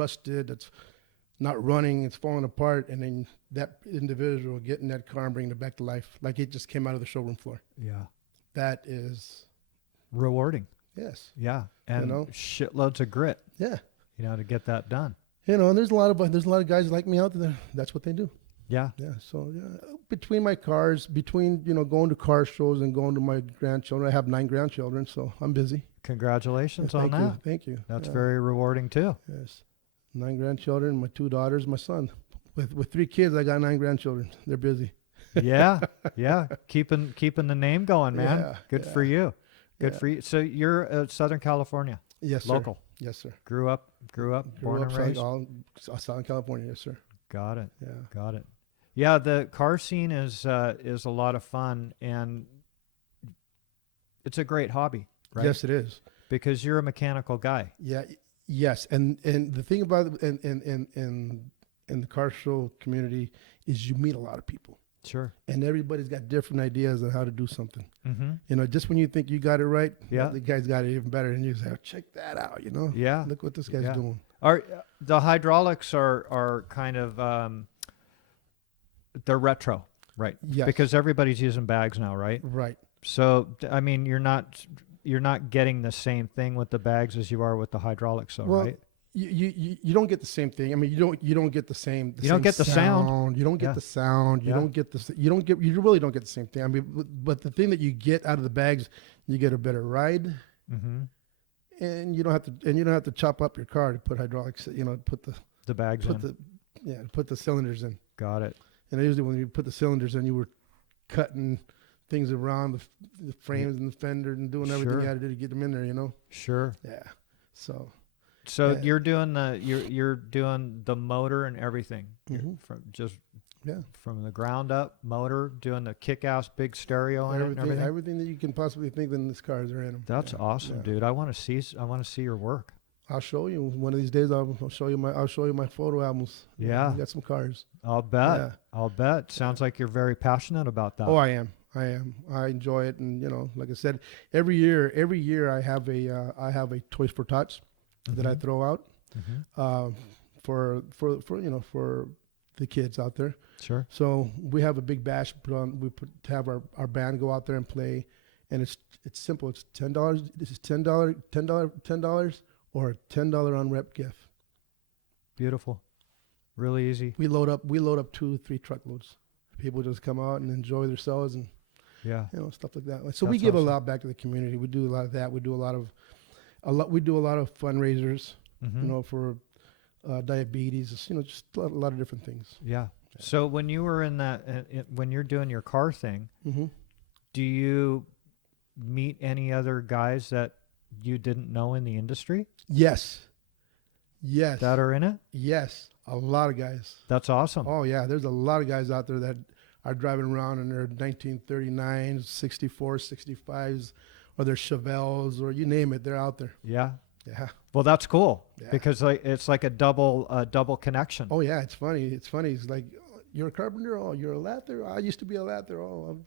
rusted, that's not running, it's falling apart, and then that individual will get in that car and bring it back to life like it just came out of the showroom floor. Yeah. That is Rewarding. yes. Yeah. And shitloads of grit, Yeah. to get that done. And there's a lot of guys like me out there. That's what they do. Yeah. Yeah. So between my cars, going to car shows and going to my grandchildren, I have 9 grandchildren, so I'm busy. Congratulations on that. Thank you. That's very rewarding too. Yes. 9 grandchildren, my 2 daughters, my son. With 3 kids, I got 9 grandchildren. They're busy. Yeah. Yeah. Keeping the name going, man. Yeah, Good for you. Good for you. So you're Southern California. Yes, sir. Local. Yes, sir. Grew up, born and raised. Southern California, yes, sir. Got it. Yeah. Got it. Yeah, the car scene is a lot of fun, and it's a great hobby, right? Yes, it is. Because you're a mechanical guy. Yeah. Yes, and the thing about it in the car show community is you meet a lot of people. Sure. And everybody's got different ideas on how to do something. Mm-hmm. Just when you think you got it right, yeah, the guy's got it even better, and you say, oh, check that out, Yeah. Look what this guy's doing. The hydraulics are kind of they're retro, right? Yes. Because everybody's using bags now, right? Right. So I mean, you're not getting the same thing with the bags as you are with the hydraulics, though, right? You don't get the same thing. I mean, you don't get the same. You don't get the sound. You don't get the sound. You don't get the. You really don't get the same thing. I mean, but the thing that you get out of the bags, you get a better ride, and you don't have to chop up your car to put hydraulics. Put the bags in. Put the cylinders in. Got it. And usually when you put the cylinders in, you were cutting things around the frames and the fender and doing everything you had to do to get them in there. Sure. Yeah. So you're doing the motor and everything from the ground up motor, doing the kick-ass big stereo and everything. Everything that you can possibly think in these cars are in them. That's awesome, dude. I want to see your work. I'll show you one of these days. I'll show you my photo albums. Yeah. I got some cars. I'll bet. Yeah. I'll bet. Sounds like you're very passionate about that. Oh, I am. I enjoy it, and like I said, every year I have a Toys for Tots that I throw out for the kids out there. Sure. So we have a big bash to have our band go out there and play, and it's simple. It's $10. This is $10 or a $10 unwrapped gift. Beautiful. Really easy. We load up 2-3 truckloads. People just come out and enjoy themselves and stuff like that. So we give a lot back to the community. We do a lot of that. We do a lot of fundraisers, for diabetes, just a lot of different things. Yeah. So when you were in that, when you're doing your car thing, do you meet any other guys that you didn't know in the industry? Yes. That are in it? Yes. A lot of guys. That's awesome. Oh yeah. There's a lot of guys out there that are driving around in their 1939s, 64s, 65s, or their Chevelles, or you name it. They're out there. Yeah. Yeah. Well, that's cool because it's like a double connection. Oh yeah. It's funny. It's like, you're a carpenter. Oh, you're a lather. I used to be a lather. Oh,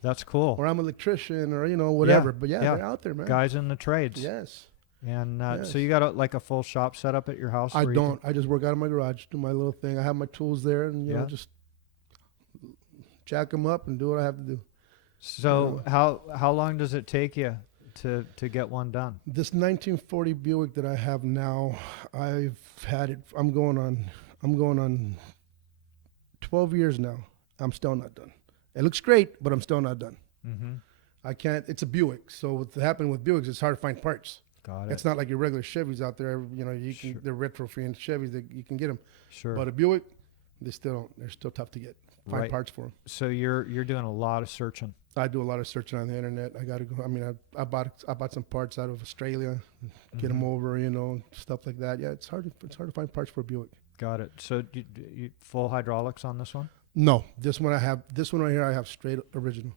That's cool. Or I'm an electrician, or whatever. But they're out there, man. Guys in the trades. Yes. And so you got a full shop set up at your house? I don't. I just work out of my garage, do my little thing. I have my tools there, and just jack them up and do what I have to do. So how long does it take you to get one done? This 1940 Buick that I have now, I've had it. I'm going on 12 years now. I'm still not done. It looks great, but I'm still not done. I can't. It's a Buick, so what's happening with Buicks, it's hard to find parts. Got it. It's not like your regular Chevys out there. They're retrofitting Chevys that you can get them. Sure. But a Buick, they're still tough to get. Find parts for them. So you're doing a lot of searching. I do a lot of searching on the internet. I got to go. I mean, I bought some parts out of Australia, get them over, stuff like that. Yeah, it's hard to find parts for a Buick. Got it. So you full hydraulics on this one? No, this one right here I have straight original.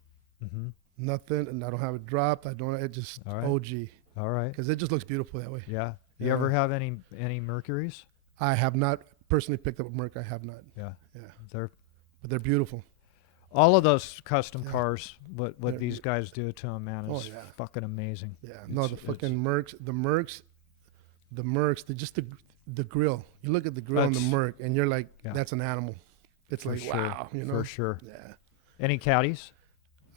Nothing, and I don't have it dropped. It just OG. All right. Because it just looks beautiful that way. Yeah. You ever have any Mercuries? I have not personally picked up a Merc. I have not. Yeah. Yeah. But they're beautiful. All of those custom cars, what these guys do to them, man, is fucking amazing. Yeah. No, the fucking Mercs, the Mercs, the grill. You look at the grill and the That's- Merc, and you're like, Yeah. that's an animal. It's For like, sure. wow, you know. For sure. Yeah. Any caddies?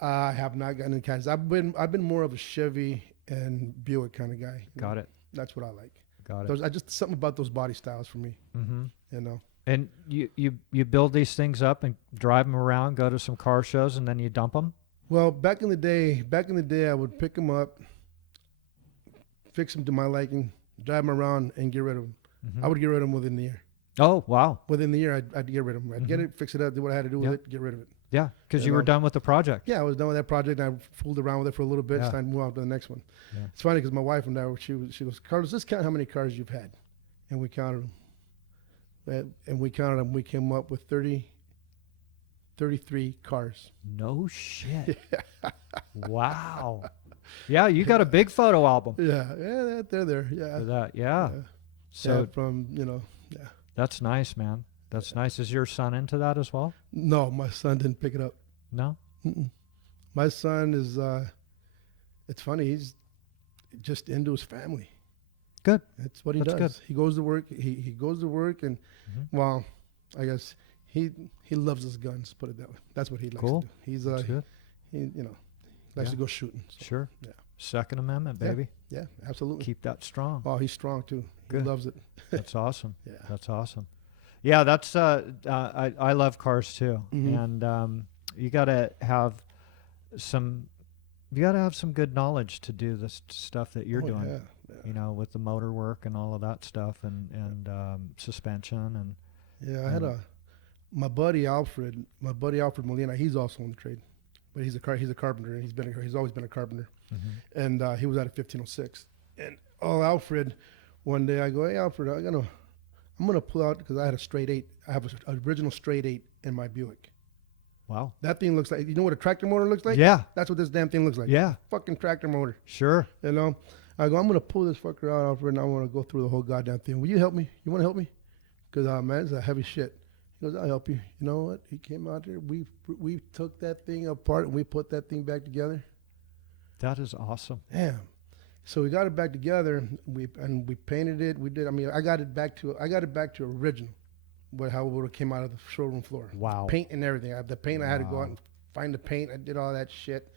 I have not gotten into cars. I've been more of a Chevy and Buick kind of guy. Got it. That's what I like. Got it. Those, I just something about those body styles for me. Mm-hmm. You know. And you build these things up and drive them around, go to some car shows, and then you dump them? Well, back in the day, I would pick them up, fix them to my liking, drive them around, and get rid of them. Mm-hmm. I would get rid of them within the year. Oh, wow. Within the year, I'd get rid of them. I'd get Mhm. it, fix it up, do what I had to do with Yeah. it, get rid of it. Yeah, because You you were know. done with the project. Yeah, I was done with that project. And I fooled around with it for a little bit. Yeah. It's time to move on to the next one. Yeah. It's funny because my wife and I, she goes, Carlos, let's count how many cars you've had. And we counted them. And we counted them. We came up with 33 cars. No shit. Wow. Yeah, you got a big photo album Yeah, they're there. Yeah. for that. Yeah. Yeah. So Yeah, from, yeah. that's nice, man. That's nice. Is your son into that as well? No, my son didn't pick it up. No? Mm-mm. My son is, it's funny, he's just into his family. Good. That's what he That's does. good. He goes to work. He goes to work, and Mhm. well, I guess he loves his guns. Put it that way. That's what he likes Cool. to do. He's That's good. he likes Yeah. to go shooting. So, Sure. Yeah. Second Amendment, Yeah. baby. yeah, absolutely. Keep that strong. Oh, he's strong too. Good. He loves it. That's awesome. Yeah. That's awesome. Yeah, that's I love cars too, Mhm. and you gotta have some good knowledge to do this stuff that you're Oh, doing. Yeah. You know, with the motor work and all of that stuff, and suspension and Yeah, I had my buddy Alfred Molina. He's also in the trade, but he's a carpenter, and he's always been a carpenter. And he was out of 1506. And Alfred, one day I go, hey Alfred, I'm gonna pull out because I had a straight 8. I have an original straight 8 in my Buick. wow. That thing looks like, you know what a tractor motor looks like? Yeah, That's what this damn thing looks like. yeah, Fucking tractor motor. sure. You know. I go, I'm gonna pull this fucker out, Alfred, and I want to go through the whole goddamn thing. Will you help me? You want to help me? Because man, it's a heavy shit. He goes, I'll help you. You know what? He came out there. We took that thing apart and we put that thing back together. That is awesome. Damn. So we got it back together. We painted it. We did. I mean, I got it back to original, how it would have came out of the showroom floor. Wow. Paint and everything. I have the paint. I had to go Wow. out and find the paint. I did all that shit.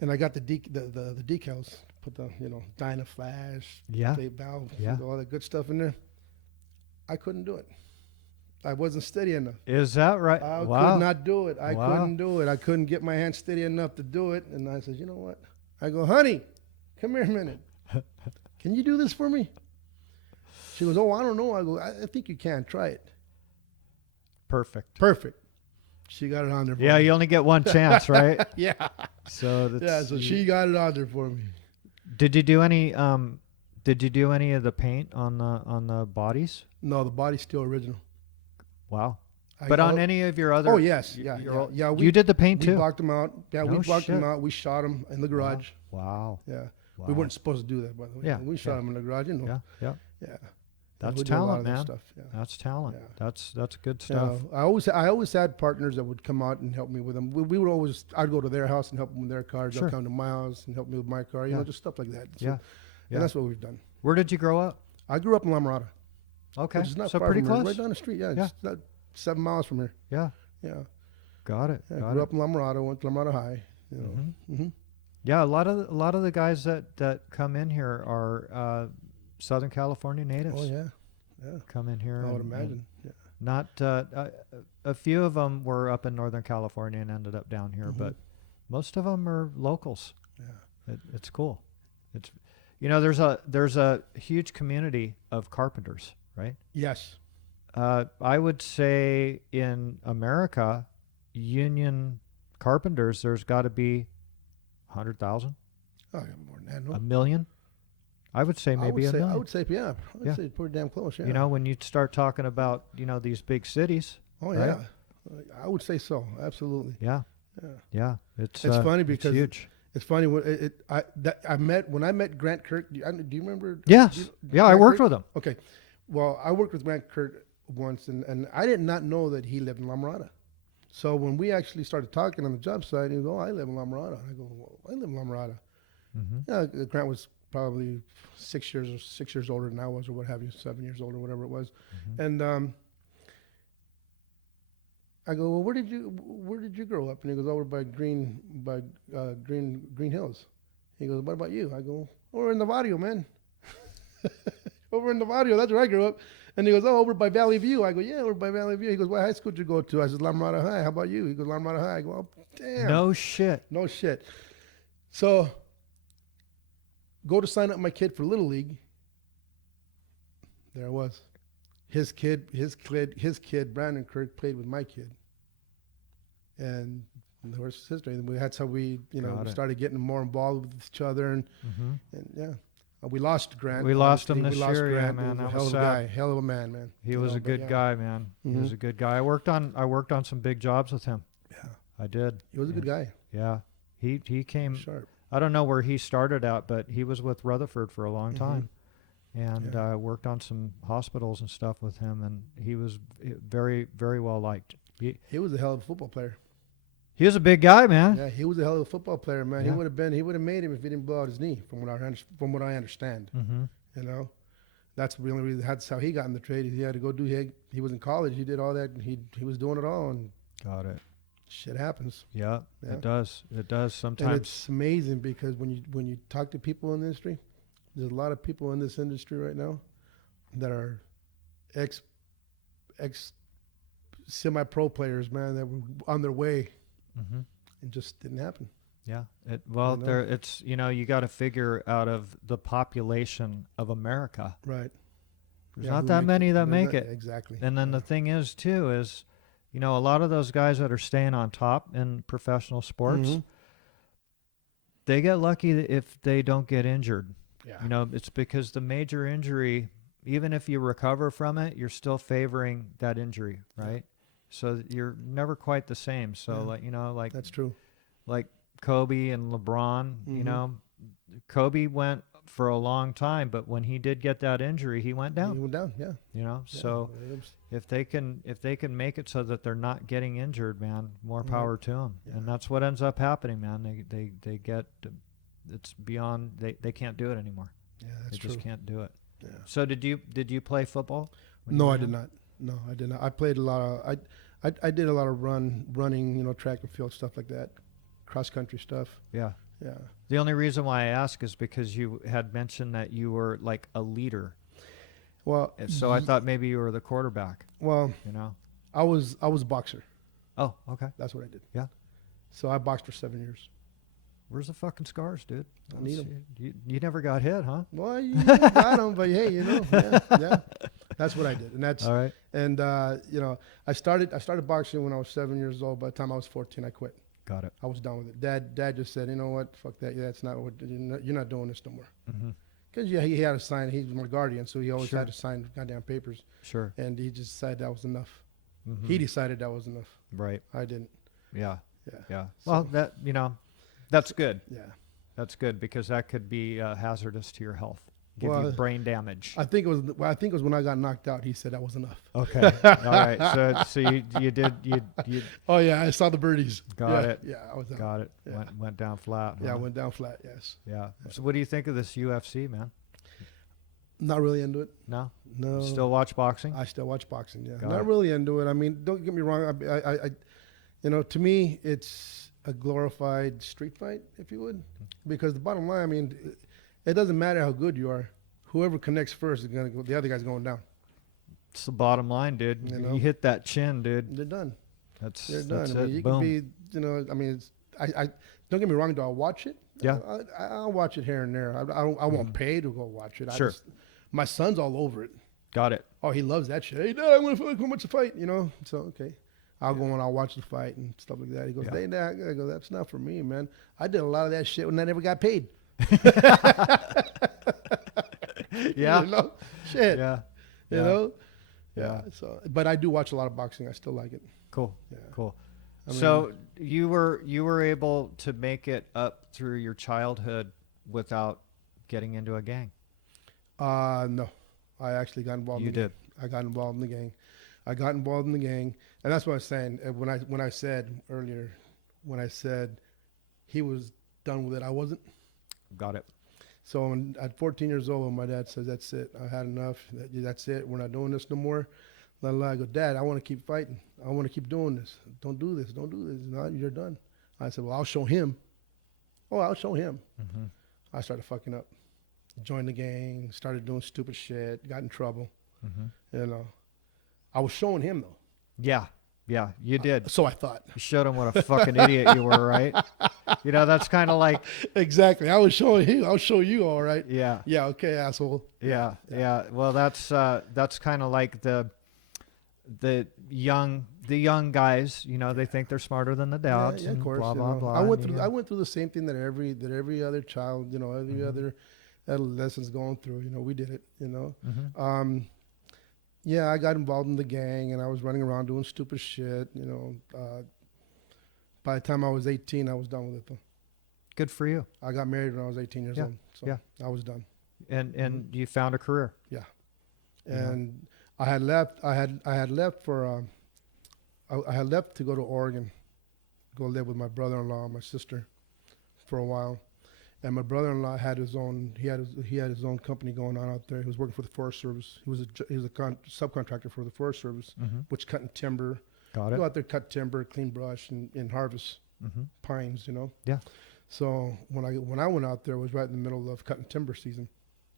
And I got the decals. Put the Dyna Flash, Yeah. tape valve, Yeah. all that good stuff in there. I couldn't do it. I wasn't steady enough. Is that right? I Wow. could not do it. I Wow. couldn't do it. I couldn't get my hand steady enough to do it. And I said, you know what? I go, honey, come here a minute. Can you do this for me? She goes, oh, I don't know. I go, I think you can. Try it. Perfect. Perfect. She got it on there for Yeah, me. you only get one chance, right? Yeah. So that's, Yeah, so she got it on there for me. Did you do any of the paint on the bodies? No, the body's still original. Wow. But on any of your other Oh, yes. y- Yeah. your- Yeah. you did the paint We too. blocked them out. Yeah, No we blocked them shit. out. We shot them in the garage. Wow. Yeah. Wow. We weren't supposed to do that, by the way. Yeah, We shot yeah. them in the garage. You know. Yeah, yeah. Yeah. That's We did a lot talent, of that man. Stuff. Yeah. That's talent. Yeah. That's good You stuff. know, I always had partners that would come out and help me with them. We would always, I'd go to their house and help them with their cars. Sure. They'll come to my house and help me with my car. You Yeah. know, just stuff like that. So, Yeah. Yeah. And that's what we've done. Where did you grow up? I grew up in La Mirada, Okay. which is not So far pretty from here, close. right down the street. Yeah, Yeah. it's not 7 miles from here. Yeah. Yeah. Got it. Yeah, Got grew it. up in La Mirada, went to La Mirada High. You know. Mhm. Mm-hmm. Yeah, a lot of the guys that come in here are Southern California natives. Oh yeah, yeah. Come in here. I would and imagine. Yeah. Not a few of them were up in Northern California and ended up down here, Mhm. but most of them are locals. Yeah. It's cool. It's there's a huge community of carpenters, right? Yes. I would say in America, union carpenters, there's got to be 100,000, Oh, yeah, more than that. a No. million. I would say maybe a I million. would say, yeah. I would Yeah. say pretty damn close. Yeah. You know, when you start talking about these big cities. Oh right? yeah. I would say so. Absolutely. Yeah, Yeah. yeah. It's funny it's because huge. It's funny when when I met Grant Kirk. Do you remember? Yes. do you- Yeah, I Grant worked Kirk? with them. Okay. Well, I worked with Grant Kirk once, and I did not know that he lived in La Mirada. So when we actually started talking on the job site, he goes, "Oh, I live in La Mirada." I go, "Well, I live in La Mirada." Mm-hmm. Grant was probably 6 years older than I was, or what have you, 7 years older, whatever it was. Mm-hmm. And I go, well, where did you grow up? And he goes, over by Green Hills. He goes, what about you? I go, over in the Barrio, man. Over in the Barrio, that's where I grew up. And he goes, oh, over by Valley View. I go, yeah, over by Valley View. He goes, what high school did you go to? I said, La Mirada High. How about you? He goes, La Mirada High. I go, oh, damn. No shit. No shit. So, go to sign up my kid for Little League. There I was. His kid, Brandon Kirk, played with my kid. And the rest is history. And that's how we, we started getting more involved with each other. And yeah. We lost Grant. We lost him obviously. this We lost year, Grant. yeah, man. He was That a hell was of a sad. guy. Hell of a man, man. He was a good guy, man. He was a good guy. I worked on some big jobs with him. Yeah. I did. He was a good guy. Yeah. He came Sharp. I don't know where he started out, but he was with Rutherford for a long time. And worked on some hospitals and stuff with him, and he was very, very well liked. He was a hell of a football player. He was a big guy, man. Yeah, he was a hell of a football player, man. Yeah. He would have made him if he didn't blow out his knee, from what I understand. Mm-hmm. That's the only reason. That's how he got in the trade. He had to go do. He was in college. He did all that. And he was doing it all, and Got it. shit happens. Yeah, Yeah. it does. It does And sometimes. it's amazing because when you talk to people in the industry, there's a lot of people in this industry right now that are ex semi-pro players, man, that were on their way Mm-hmm. and just didn't happen. Yeah. You There. know? It's you got to figure out of the population of America. Right. There's Yeah, not who that makes many that There's make not- it. Exactly. And then the thing is too is, a lot of those guys that are staying on top in professional sports, Mhm. they get lucky if they don't get injured. Yeah. It's because the major injury, even if you recover from it, you're still favoring that injury, right? So you're never quite the same. So Yeah. That's true. like Kobe and LeBron, Mhm. Kobe went for a long time, but when he did get that injury, he went He down. went down. Yeah. So It was- if they can make it so that they're not getting injured, man, more Right. power to them. Yeah. And that's what ends up happening, man. They get, it's beyond, they can't do it anymore. yeah, that's They true. just can't do it. Yeah. So did you play football? when you No, were I did young? not. No, I did not. I played a lot of. I did a lot of running, track and field stuff like that, cross country stuff. Yeah. Yeah. The only reason why I ask is because you had mentioned that you were like a leader. Well, And so I thought maybe you were the quarterback, well, I was a boxer. Oh, okay. That's what I did. Yeah. So I boxed for 7 years. Where's the fucking scars, dude? I need 'em. You never got hit, huh? Well, you got them, but hey, yeah. That's what I did, and that's All right. and I started boxing when I was 7 years old. By the time I was 14, I quit. Got it. I was done with it. Dad just said, you know what, fuck that. Yeah, that's not what you're not doing this no more. Mm-hmm. Because he had to sign. He was my guardian, so he always Sure. had to sign goddamn papers. Sure. And he just decided that was enough. Mm-hmm. He decided that was enough. Right. I didn't. Yeah. Yeah. Yeah. So- Well, that's good. Yeah. That's good because that could be hazardous to your health. Give you Well, brain damage. I think it was when I got knocked out. He said that was enough. Okay. All right. So you did you Oh yeah, I saw the birdies. Got Yeah, it. Yeah, I was out. got it. Yeah. Went down flat. Yeah, I huh? went down flat. Yes. Yeah. So what do you think of this UFC, man? Not really into it. No. No. Still watch boxing? I still watch boxing. Yeah. Got Not it. really into it. I mean, don't get me wrong. To me, it's a glorified street fight, if you would, because the bottom line, I mean, it doesn't matter how good you are. Whoever connects first is gonna go. The other guy's going down. It's the bottom line, dude. You You, know? hit that chin, dude. They're done. That's They're done. that's I mean, it. you Boom. can be, I mean, I don't get me wrong. Do I watch it? Yeah. I'll watch it here and there. I won't pay to go watch it. Sure. My son's all over it. Got it. Oh, he loves that shit. Hey, Dad, I'm gonna watch the fight. So okay, I'll go and I'll watch the fight and stuff like that. He goes, Yeah. Hey, Dad, I go, that's not for me, man. I did a lot of that shit when I never got paid. Yeah. Shit. Yeah. You Yeah. know. Yeah. So, but I do watch a lot of boxing. I still like it. Cool. Yeah. Cool. I mean- So you were able to make it up through your childhood without getting into a gang. No, I actually got involved. You in the did. Gang. I got involved in the gang. And that's what I was saying when I said earlier, when I said he was done with it, I wasn't. Got it. So at 14 years old, when my dad says, "That's it, I had enough. That's it. We're not doing this no more." I go, "Dad, I want to keep fighting. I want to keep doing this. Don't do this. Don't do this. No, you're done." I said, "Well, I'll show him." Oh, I'll show him. Mm-hmm. I started fucking up. Joined the gang. Started doing stupid shit. Got in trouble. Mm-hmm. You know, I was showing him though. Yeah. Yeah, you did. So I thought. You showed him what a fucking idiot you were, right? You know, that's kind of like, Exactly. I was showing him. I'll show you. All right. yeah, Yeah. Okay, asshole. yeah, yeah. Well, that's kind of like the young guys. You know, they think they're smarter than the dads, Yeah, of and course. blah you blah know. blah. I went and, through. I went through the same thing that every other child, you know, every Mhm. other adolescent's going through. You know, we did it. You know. Mhm. Yeah, I got involved in the gang, and I was running around doing stupid shit. You know. By the time I was 18, I was done with it. Though. Good for you. I got married when I was 18 years Yeah, old, so yeah. I was done. And you found a career. Yeah. And I had left. I had left for. I had left to go to Oregon, go live with my brother-in-law and my sister, for a while. And my brother-in-law had his own. He had his own company going on out there. He was working for the Forest Service. He was a subcontractor for the Forest Service, Mm-hmm. which cutting timber. Got Go it. out there, cut timber, clean brush, and harvest Mm-hmm. pines. You know. Yeah. So when I went out there, it was right in the middle of cutting timber season.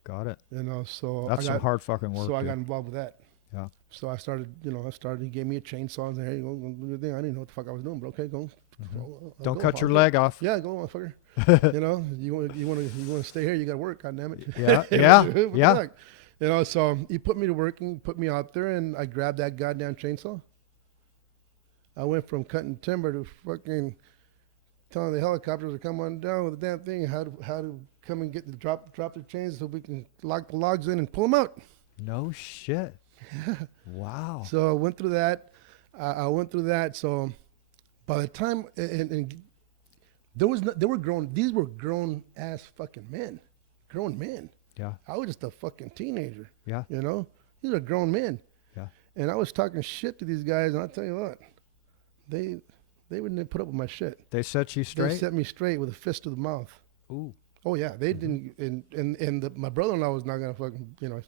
Got it. You know. So That's I some got, hard fucking work. So I dude. got involved with that. Yeah. So I started. He gave me a chainsaw and said, "Hey, go do your thing." I didn't know what the fuck I was doing, but okay, go. Mhm. I'll Don't go. cut your I'll go. leg off. Yeah, go, motherfucker. You know, you want to stay here, you got to work. God damn it. Yeah. What Yeah. the Yeah. fuck? You know, so he put me to work and put me out there, and I grabbed that goddamn chainsaw. I went from cutting timber to fucking telling the helicopters to come on down with the damn thing, how to come and get the drop the chains so we can lock the logs in and pull them out. No shit. Wow. So I went through that. I went through that. So by the time and there was they were grown. These were grown ass fucking men, grown men. Yeah. I was just a fucking teenager. Yeah. You know, these are grown men. Yeah. And I was talking shit to these guys, and I'll tell you what, they wouldn't put up with my shit. They set you straight. They set me straight with a fist to the mouth. Ooh. Oh yeah, they didn't. And my brother-in-law was not gonna fucking, you know,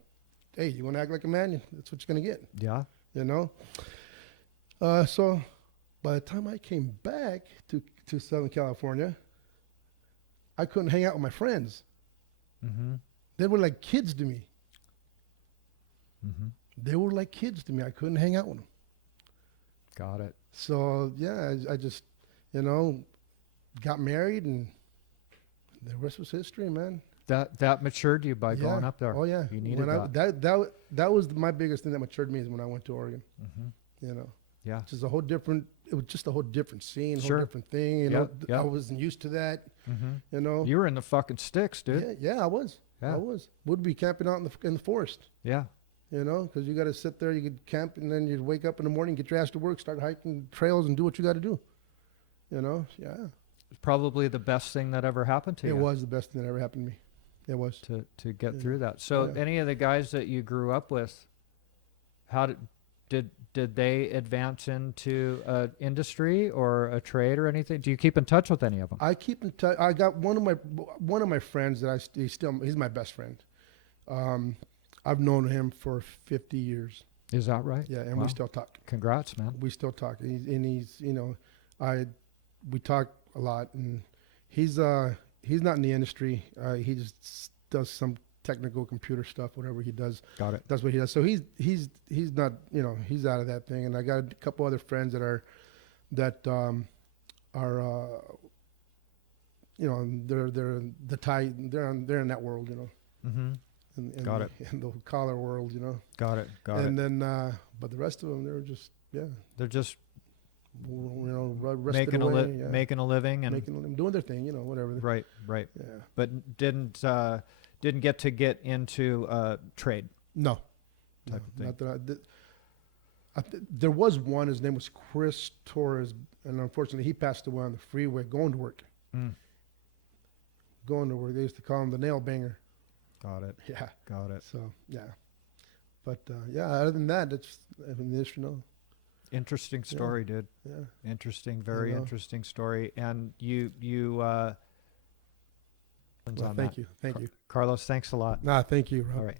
hey, you want to act like a man? That's what you're gonna get. Yeah. You know. So by the time I came back to Southern California, I couldn't hang out with my friends. Mm-hmm. They were like kids to me. Mm-hmm. They were like kids to me. I couldn't hang out with them. Got it. So yeah, I just, you know, got married, and the rest was history, man. That matured you by going up there. Oh yeah. You needed when that was my biggest thing that matured me, is when I went to Oregon. Mm-hmm. You know. Yeah. Which is a whole different. It was just a whole different scene, Sure. whole different thing. You Yeah, know, yeah. I wasn't used to that. Mm-hmm. You know. You were in the fucking sticks, dude. Yeah, I was. Yeah. I was. Would be camping out in the forest. Yeah. You know, because you got to sit there, you could camp, and then you'd wake up in the morning, get your ass to work, start hiking trails, and do what you got to do. You know, yeah. Probably the best thing that ever happened to you. It was the best thing that ever happened to me. It was. To get Yeah. through that. So Yeah. any of the guys that you grew up with, how did they advance into industry or a trade or anything? Do you keep in touch with any of them? I keep in touch. I got one of my friends that he's my best friend. I've known him for 50 years. Is that right? Yeah, and Wow. we still talk. Congrats, man. We still talk. He's you know, we talk a lot, and he's not in the industry. He just does some technical computer stuff, whatever he does. Got it. That's what he does. So he's not, you know, he's out of that thing. And I got a couple other friends that are you know, they're in that world, you know. Mm-hmm. In Got it. In the collar world, you know. Got it. Got And it. then, but the rest of them, they're just, yeah, They're just you know, rested making away, yeah. making a living and making a living, doing their thing, you know, whatever. right. Yeah. But didn't get into trade No. type of thing. Not that I did. There was one. His name was Chris Torres, and unfortunately, he passed away on the freeway going to work. Mm. Going to work. They used to call him the nail banger. Got it. Yeah. Got it. So yeah. But yeah, other than that, it's you know. Interesting story, dude. Yeah. Interesting, very know. interesting story. And you Well, on thank that. you. Thank you. Carlos, thanks a lot. Nah, thank you, Rob. All right.